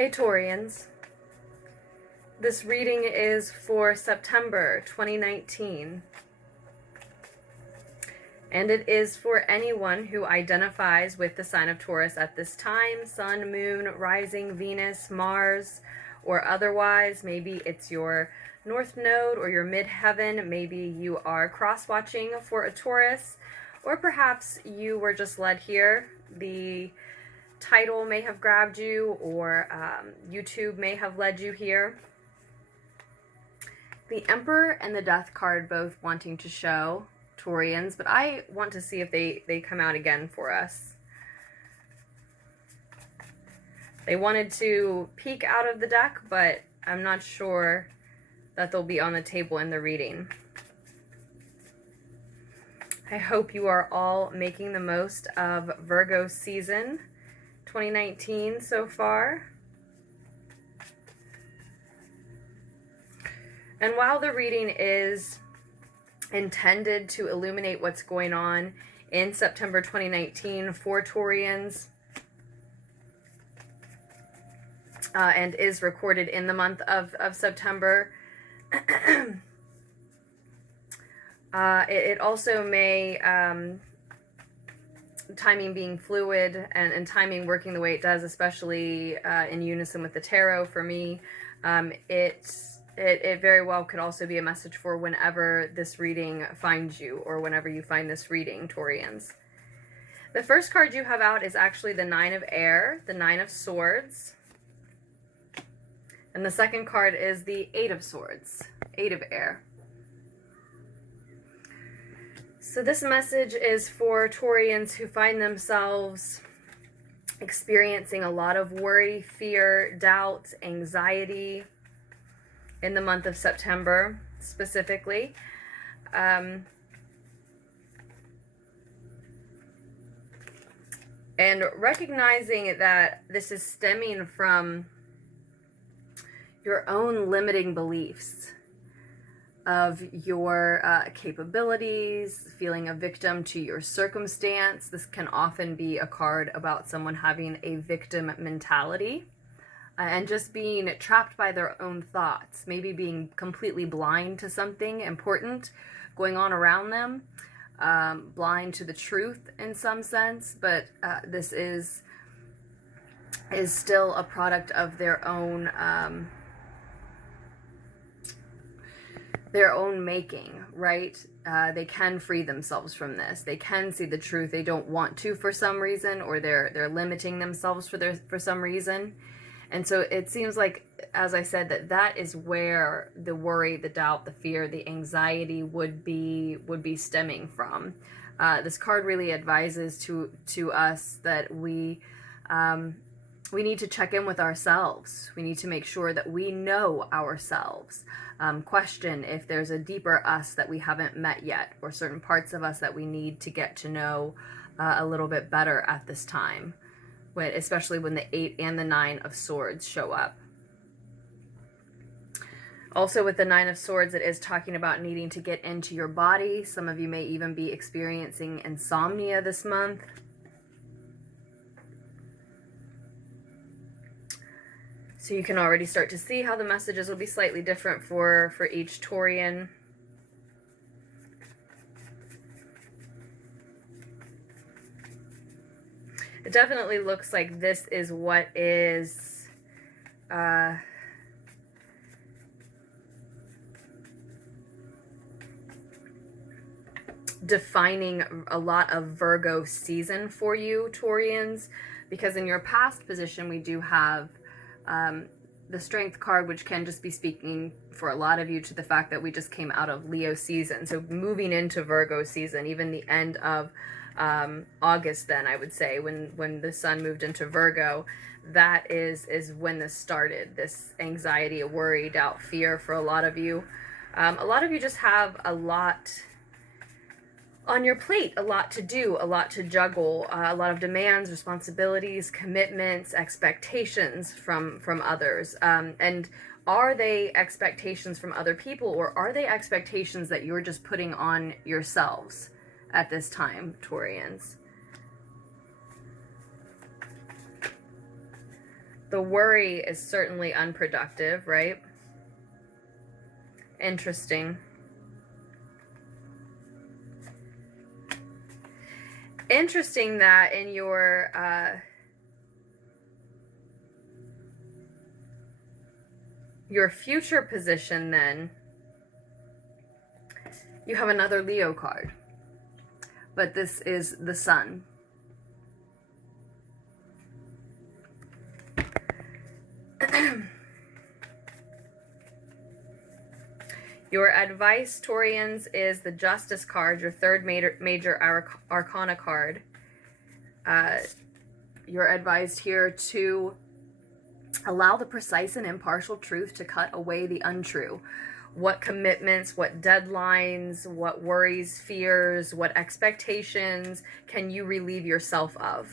Hey Taurians, this reading is for September 2019, and it is for anyone who identifies with the sign of Taurus at this time: Sun, Moon, Rising, Venus, Mars, or otherwise. Maybe it's your North Node or your Midheaven. Maybe you are cross-watching for a Taurus, or perhaps you were just led here. The title may have grabbed you, or YouTube may have led you here. The Emperor and the Death card both wanting to show Taurians, but I want to see if they come out again for us. They wanted to peek out of the deck, but I'm not sure that they'll be on the table in the reading. I hope you are all making the most of Virgo season 2019 so far. And while the reading is intended to illuminate what's going on in September 2019 for Taurians, and is recorded in the month of September, it also may, timing being fluid and timing working the way it does, especially in unison with the tarot for me, it very well could also be a message for whenever this reading finds you, or whenever you find this reading, Taurians. The first card you have out is actually the Nine of Air, the Nine of Swords. And the second card is the Eight of Swords, Eight of Air. So this message is for Taurians who find themselves experiencing a lot of worry, fear, doubt, anxiety in the month of September specifically. And recognizing that this is stemming from your own limiting beliefs of your capabilities, feeling a victim to your circumstance. This can often be a card about someone having a victim mentality and just being trapped by their own thoughts, maybe being completely blind to something important going on around them, blind to the truth in some sense, but this is still a product of their own making, right? They can free themselves from this. They can see the truth. They don't want to for some reason, or they're limiting themselves for some reason. And so it seems like, as I said, that is where the worry, the doubt, the fear, the anxiety would be stemming from. This card really advises to us that we need to check in with ourselves. We need to make sure that we know ourselves. Question if there's a deeper us that we haven't met yet, or certain parts of us that we need to get to know a little bit better at this time, especially when the 8 and the 9 of Swords show up. Also with the 9 of Swords, it is talking about needing to get into your body. Some of you may even be experiencing insomnia this month. So you can already start to see how the messages will be slightly different for each Taurian. It definitely looks like this is what is defining a lot of Virgo season for you, Taurians, because in your past position we do have the Strength card, which can just be speaking for a lot of you to the fact that we just came out of Leo season. So moving into Virgo season, even the end of August, then I would say, when the sun moved into Virgo, that is when this started, this anxiety, worry, doubt, fear for a lot of you. A lot of you just have a lot on your plate, a lot to do, a lot to juggle, a lot of demands, responsibilities, commitments, expectations from others. And are they expectations from other people, or are they expectations that you're just putting on yourselves at this time, Taurians? The worry is certainly unproductive, right? Interesting. Interesting that in your future position, then, you have another Leo card. But this is the Sun. Your advice, Taurians, is the Justice card, your third major arcana card. You're advised here to allow the precise and impartial truth to cut away the untrue. What commitments, what deadlines, what worries, fears, what expectations can you relieve yourself of?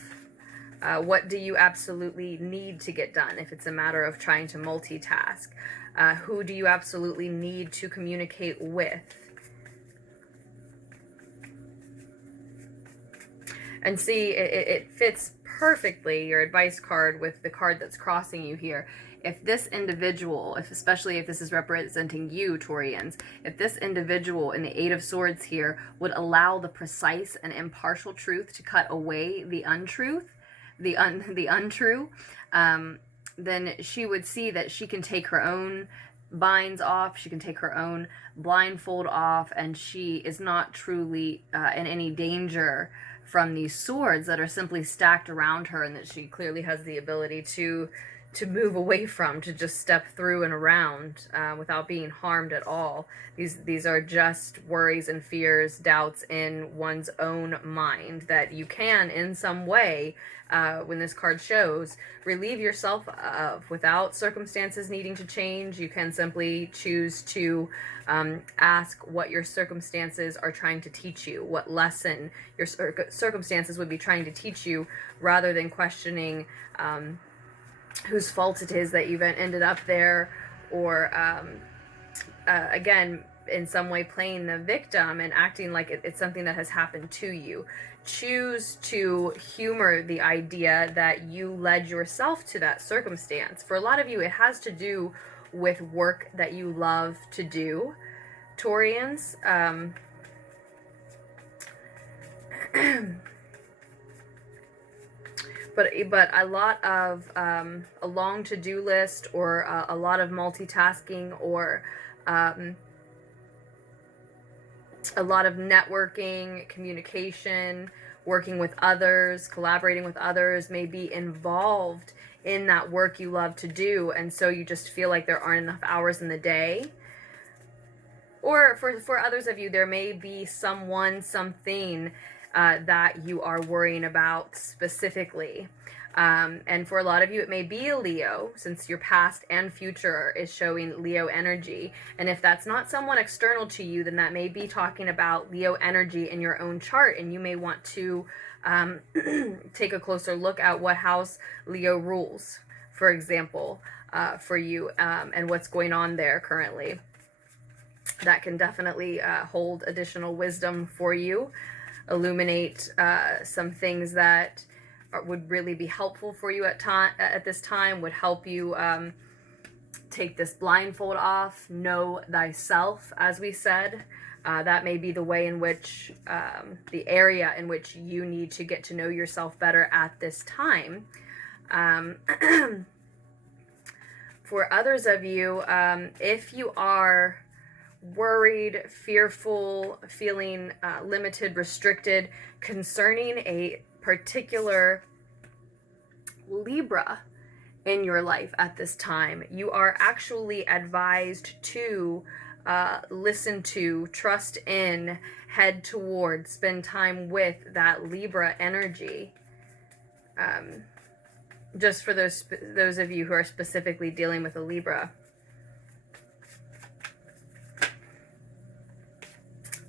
What do you absolutely need to get done if it's a matter of trying to multitask? Who do you absolutely need to communicate with? And see, it fits perfectly, your advice card, with the card that's crossing you here. If this individual, especially if this is representing you, Taurians, if this individual in the Eight of Swords here would allow the precise and impartial truth to cut away the untruth, the untrue, then she would see that she can take her own binds off, she can take her own blindfold off, and she is not truly in any danger from these swords that are simply stacked around her, and that she clearly has the ability to move away from, to just step through and around without being harmed at all. These are just worries and fears, doubts in one's own mind that you can, in some way, when this card shows, relieve yourself of without circumstances needing to change. You can simply choose to ask what your circumstances are trying to teach you, what lesson your circumstances would be trying to teach you, rather than questioning whose fault it is that you've ended up there, or again, in some way playing the victim and acting like it's something that has happened to you. Choose to humor the idea that you led yourself to that circumstance. For a lot of you, it has to do with work that you love to do, Taurians. But a lot of a long to-do list, or a lot of multitasking, or a lot of networking, communication, working with others, collaborating with others may be involved in that work you love to do, and so you just feel like there aren't enough hours in the day. Or for others of you, there may be someone, something that you are worrying about specifically. And for a lot of you, it may be a Leo, since your past and future is showing Leo energy. And if that's not someone external to you, then that may be talking about Leo energy in your own chart, and you may want to take a closer look at what house Leo rules, for example, for you, and what's going on there currently. That can definitely hold additional wisdom for you, illuminate some things that would really be helpful for you at this time, would help you take this blindfold off, know thyself, as we said. That may be the way in which, the area in which you need to get to know yourself better at this time. For others of you, if you are worried, fearful, feeling limited, restricted concerning a particular Libra in your life at this time, you are actually advised to listen to, trust in, head toward, spend time with that Libra energy. Just for those of you who are specifically dealing with a Libra.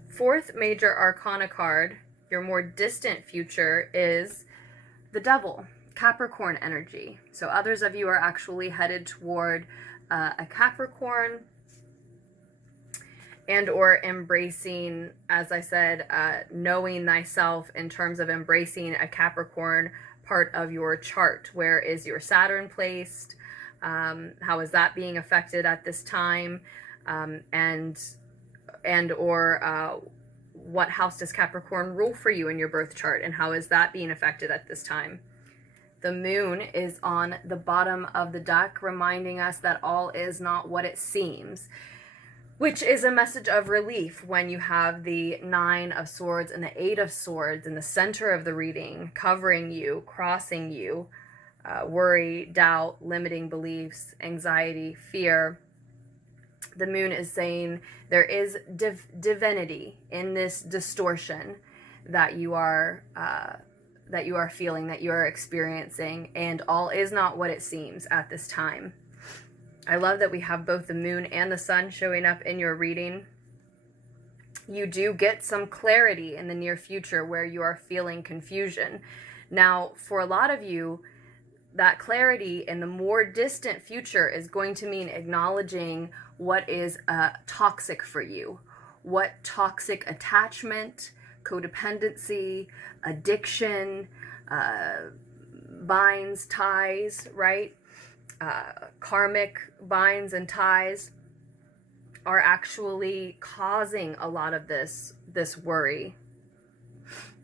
Fourth major arcana card, your more distant future, is the Devil, Capricorn energy. So others of you are actually headed toward a Capricorn, and or embracing, as I said, knowing thyself in terms of embracing a Capricorn part of your chart. Where is your Saturn placed? How is that being affected at this time? And or what house does Capricorn rule for you in your birth chart, and how is that being affected at this time? The moon is on the bottom of the deck, reminding us that all is not what it seems, which is a message of relief when you have the 9 of Swords and the 8 of Swords in the center of the reading, covering you, crossing you, worry, doubt, limiting beliefs, anxiety, fear. The moon is saying there is divinity in this distortion that you are feeling, that you are experiencing, and all is not what it seems at this time. I love that we have both the moon and the sun showing up in your reading. You do get some clarity in the near future where you are feeling confusion. Now, for a lot of you, that clarity in the more distant future is going to mean acknowledging what is toxic for you, what toxic attachment, codependency, addiction, binds, ties, right? Karmic binds and ties are actually causing a lot of this worry,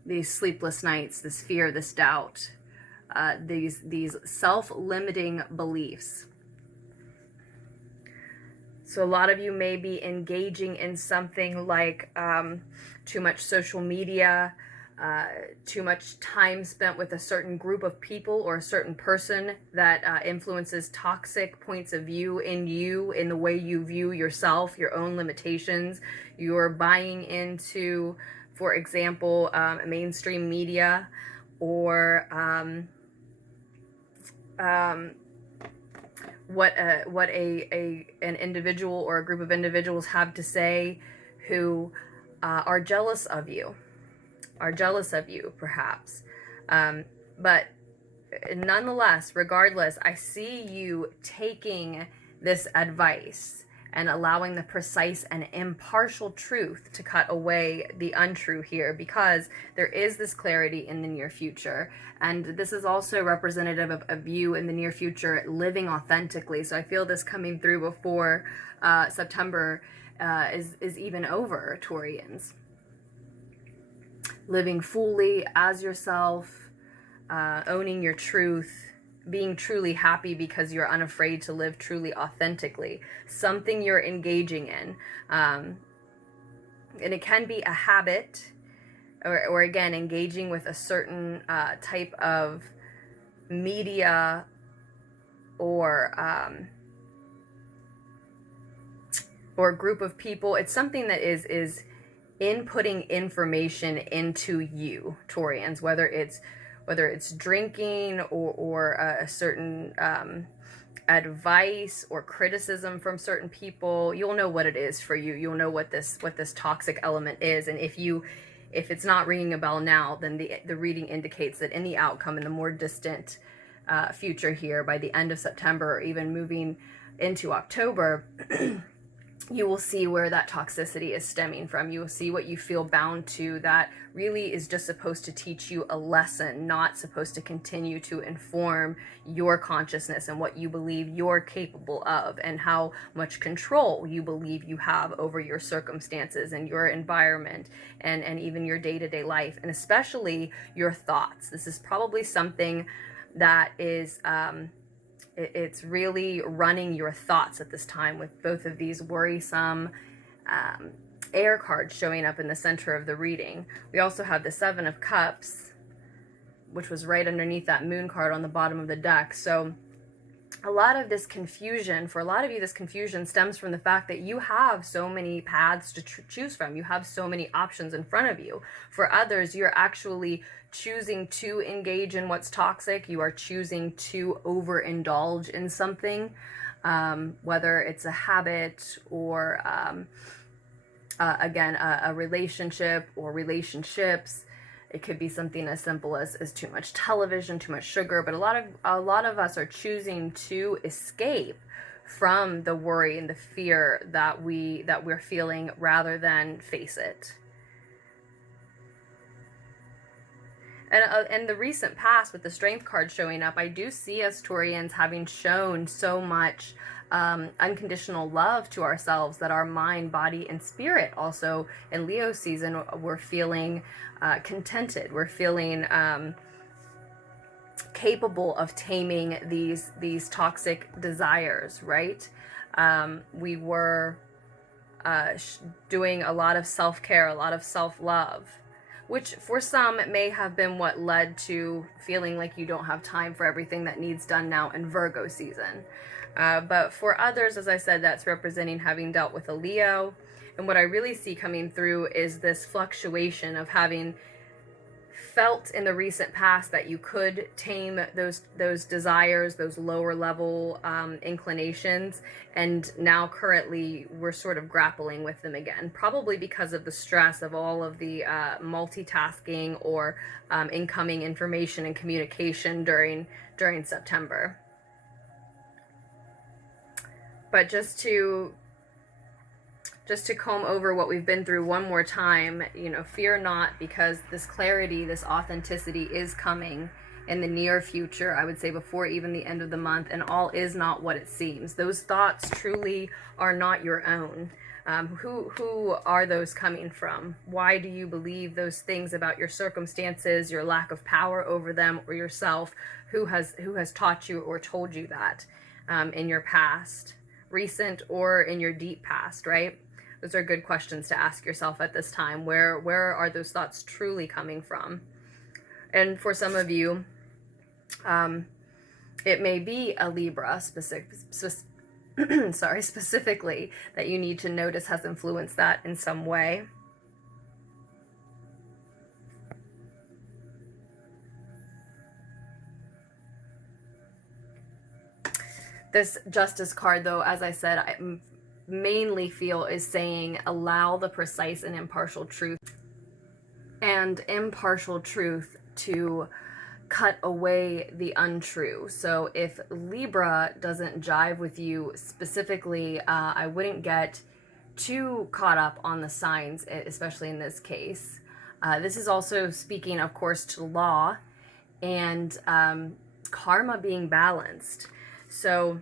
these sleepless nights, this fear, this doubt, these self-limiting beliefs. So a lot of you may be engaging in something like too much social media, too much time spent with a certain group of people or a certain person that influences toxic points of view in you, in the way you view yourself, your own limitations. You're buying into, for example, mainstream media, or what an individual or a group of individuals have to say, who are jealous of you, perhaps. But nonetheless, regardless, I see you taking this advice and allowing the precise and impartial truth to cut away the untrue here, because there is this clarity in the near future. And this is also representative of you in the near future living authentically. So I feel this coming through before September is even over, Taurians. Living fully as yourself, owning your truth, being truly happy because you're unafraid to live truly authentically, something you're engaging in. And it can be a habit, or again, engaging with a certain type of media or group of people. It's something that is inputting information into you, Taurians, whether it's drinking or a certain advice or criticism from certain people. You'll know what it is for you. You'll know what this toxic element is. And if it's not ringing a bell now, then the reading indicates that in the outcome, in the more distant future here, by the end of September, or even moving into October, you will see where that toxicity is stemming from. You will see what you feel bound to that really is just supposed to teach you a lesson, not supposed to continue to inform your consciousness and what you believe you're capable of, and how much control you believe you have over your circumstances and your environment, and even your day-to-day life, and especially your thoughts. This is probably something that is it's really running your thoughts at this time, with both of these worrisome air cards showing up in the center of the reading. We also have the 7 of Cups, which was right underneath that moon card on the bottom of the deck. So a lot of this confusion, for a lot of you, this confusion stems from the fact that you have so many paths to choose from. You have so many options in front of you. For others, you're actually choosing to engage in what's toxic. You are choosing to overindulge in something, whether it's a habit or, again, a relationship or relationships. It could be something as simple as too much television, too much sugar, but a lot of us are choosing to escape from the worry and the fear that we're feeling, rather than face it. And the recent past with the Strength card showing up, I do see us Taurians having shown so much unconditional love to ourselves that our mind, body, and spirit also in Leo season, we're feeling contented. We're feeling capable of taming these toxic desires, right? We were doing a lot of self-care, a lot of self-love, which for some may have been what led to feeling like you don't have time for everything that needs done now in Virgo season. But for others, as I said, that's representing having dealt with a Leo. And what I really see coming through is this fluctuation of having felt in the recent past that you could tame those desires, those lower level inclinations, and now currently we're sort of grappling with them again, probably because of the stress of all of the multitasking or incoming information and communication during September. But just to comb over what we've been through one more time, you know, fear not, because this clarity, this authenticity is coming in the near future, I would say before even the end of the month, and all is not what it seems. Those thoughts truly are not your own. Who are those coming from? Why do you believe those things about your circumstances, your lack of power over them, or yourself? Who has taught you or told you that in your past, recent or in your deep past, right? Those are good questions to ask yourself at this time. Where are those thoughts truly coming from? And for some of you, it may be a Libra specifically that you need to notice has influenced that in some way. This Justice card, though, as I said, I mainly feel is saying allow the precise and impartial truth to cut away the untrue. So if Libra doesn't jive with you specifically, I wouldn't get too caught up on the signs, especially in this case. This is also speaking, of course, to law and karma being balanced. So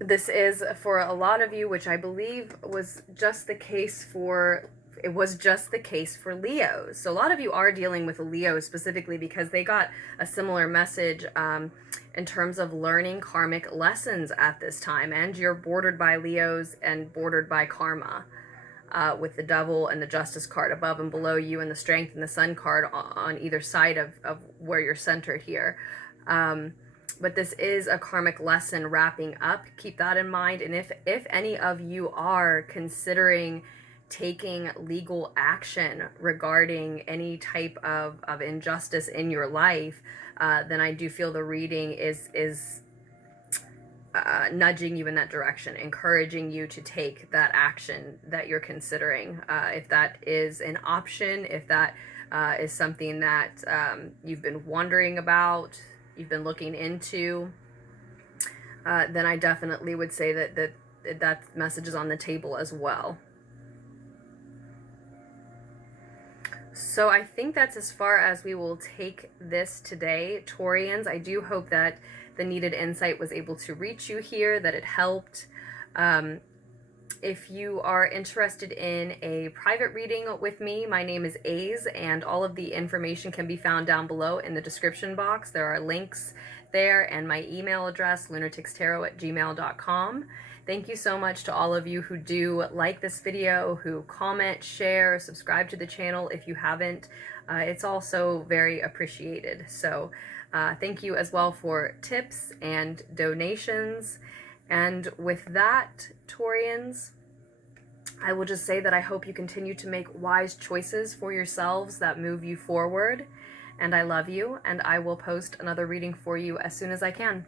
this is for a lot of you, which I believe was just the case for Leos. So a lot of you are dealing with Leos specifically because they got a similar message in terms of learning karmic lessons at this time, and you're bordered by Leos and bordered by karma. With the Devil and the Justice card above and below you, and the Strength and the Sun card on either side of where you're centered here. But this is a karmic lesson wrapping up. Keep that in mind. And if any of you are considering taking legal action regarding any type of injustice in your life, then I do feel the reading is nudging you in that direction, encouraging you to take that action that you're considering. If that is an option, if that is something that you've been wondering about, you've been looking into, then I definitely would say that message is on the table as well. So I think that's as far as we will take this today, Taurians. I do hope that the needed insight was able to reach you here, that it helped. If you are interested in a private reading with me, my name is Aze, and all of the information can be found down below in the description box. There are links there, and my email address, LunarticksTarot@gmail.com. Thank you so much to all of you who do like this video, who comment, share, subscribe to the channel if you haven't. It's also very appreciated. So thank you as well for tips and donations. And with that, Taurians, I will just say that I hope you continue to make wise choices for yourselves that move you forward. And I love you, and I will post another reading for you as soon as I can.